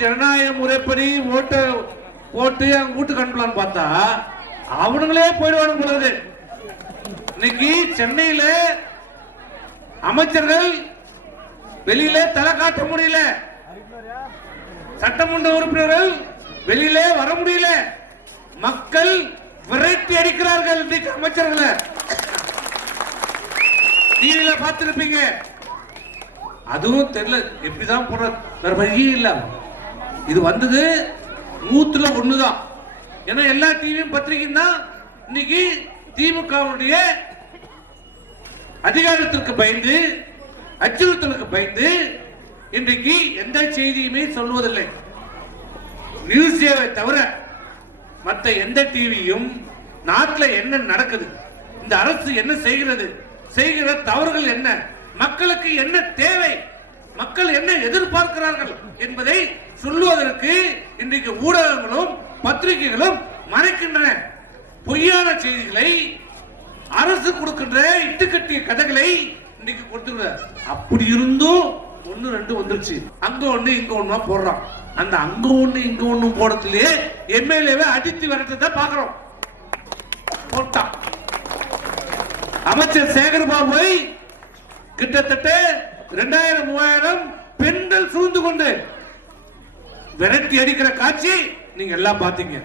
ஜனநாயக முறைப்படி ஓட்ட போட்டு அவங்க வீட்டுக்கு அனுப்பலாம்னு பார்த்தா அவனுங்களே போயிடுவானு பொழுது இன்னைக்கு சென்னையில அமைச்சர்கள் வெளியில தலை காட்ட முடியல. சட்டமன்ற உறுப்பினர்கள் வெளியில வர முடியல. மக்கள் விரட்டி அடிக்கிறார்கள் இன்னைக்கு அமைச்சர்களை. டிவியில பார்த்திருப்பீங்க. அதுவும் தெரியல. எப்படிதான் போடுற வேற வழியே இல்லாம இது வந்தது நூத்துல ஒண்ணுதான். ஏன்னா எல்லா டிவியும் பத்திரிகையும் தான் இன்னைக்கு திமுகவுடைய அதிகாரத்திற்கு பயந்து அச்சுறுத்தலுக்கு பயந்து இன்றைக்கு எந்த செய்தியுமே சொல்வதில்லை. நியூஸ் சேவை தவிர மற்ற எந்த டிவியும் நாட்டில் என்ன நடக்குது இந்த அரசு என்ன செய்கிறது செய்கிற தவறுகள் என்ன மக்களுக்கு என்ன தேவை மக்கள் என்ன எதிர்பார்க்கிறார்கள் என்பதை சொல்லுவதற்கு இன்றைக்கு ஊடகங்களும் பத்திரிகைகளும் மறைக்கின்றன. பொய்யான செய்திகளை அரசு கொடுக்கின்ற இட்டுக்கட்டிய கதைகளை இன்னைக்கு கொடுத்துருக்க அப்படி இருந்தும் ஒண்ணு ரெண்டு வந்துருச்சு. அங்க ஒண்ணு இங்க ஒண்ணு போடுறான். அந்த அங்க ஒண்ணு இங்க ஒண்ணு போடத்திலேயே எம்எல்ஏவை அடித்து விரட்டத்தை பாக்குறோம் போட்டான். அமைச்சர் சேகர்பாபுவை கிட்டத்தட்ட ரெண்டாயிரம் மூவாயிரம் பெண்கள் சூழ்ந்து கொண்டு விரட்டி அடிக்கிற காட்சி நீங்க எல்லாம் பாத்தீங்க